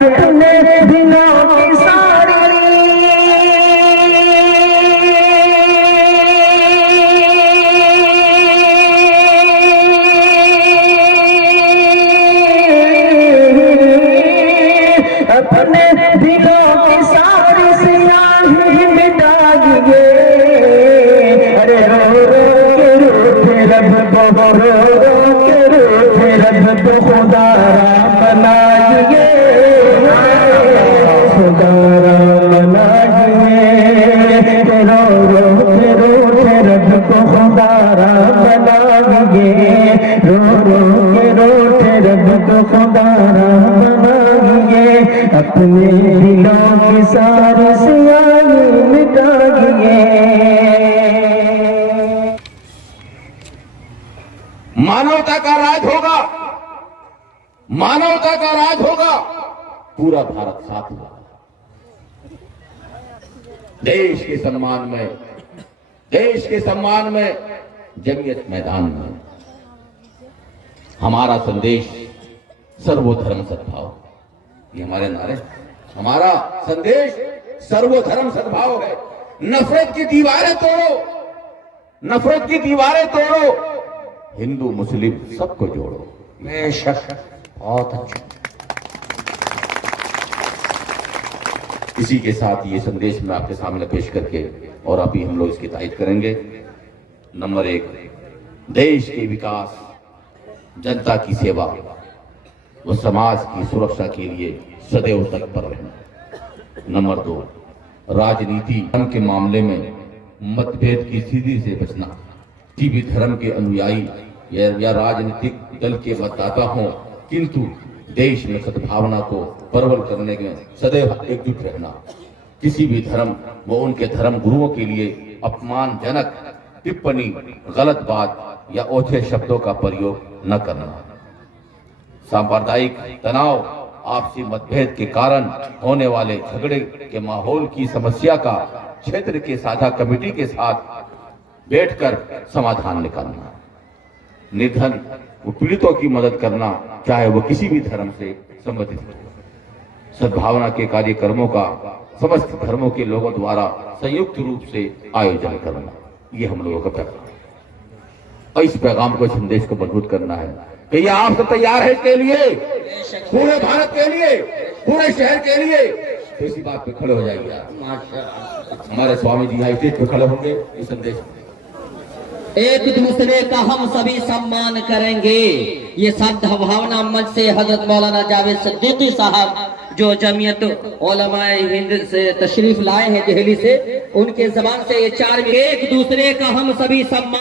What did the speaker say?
अपने दिलों की सारी अपने दिलों की सारी सियाही मिटा दिए। अरे रो रो के रूठे रब को, रो रो के रूठे रब को खुदा बना दिए, खुदा बना दिए। रो रो के रूठे रब को खुदा बना दिए, रो रो के रूठे रब को खुदा बना दिए। अपने दिलों की सारी सियाही मिटा दिए। मानवता का राज होगा, मानवता का राज होगा, पूरा भारत साथ होगा। देश के सम्मान में, देश के सम्मान में, जमीयत मैदान में हमारा संदेश सर्वधर्म सद्भाव, ये हमारे नारे। हमारा संदेश सर्वधर्म सद्भाव है। नफरत की दीवारें तोड़ो, नफरत की दीवारें तोड़ो, हिंदू मुस्लिम सबको जोड़ो। बेशक, बहुत अच्छा। इसी के साथ ये संदेश मैं आपके सामने पेश करके और अभी हम लोग इसकी तायद करेंगे। नंबर 1, देश के विकास, जनता की सेवा व समाज की सुरक्षा के लिए सदैव तत्पर रहना। नंबर 2, राजनीति धर्म के मामले में मतभेद की स्थिति से बचना। किसी भी धर्म के अनुयायी या राजनीतिक दल के मतदाता हों, किंतु देश में सद्भावना को प्रबल करने में सदैव एकजुट रहना। किसी भी धर्म व उनके धर्म गुरुओं के लिए अपमानजनक टिप्पणी, गलत बात या ओछे शब्दों का प्रयोग न करना। सांप्रदायिक तनाव, आपसी मतभेद के कारण होने वाले झगड़े के माहौल की समस्या का क्षेत्र के साझा कमेटी के साथ बैठकर समाधान निकालना। निर्धन व पीड़ितों की मदद करना, चाहे वो किसी भी धर्म से संबंधित हो। सद्भावना के कार्यक्रमों का समस्त धर्मों के लोगों द्वारा संयुक्त रूप से आयोजन करना, ये हम लोगों का पैगाम है। और इस पैगाम को, संदेश को मजबूत करना है कि ये आप सब तैयार है इसके लिए, पूरे भारत के लिए, पूरे शहर के लिए। तो इसी बात पे खड़े हो जाइए। हमारे स्वामी जी यहाँ स्टेज पे खड़े होंगे। इस संदेश एक दूसरे का हम सभी सम्मान करेंगे। ये सद्भावना मंच से हजरत मौलाना जावेद सिद्दीकी साहब, जो जमीयत उलमाए हिंद से तशरीफ लाए हैं दिल्ली से, उनके जबान से ये 4 एक दूसरे का हम सभी सम्मान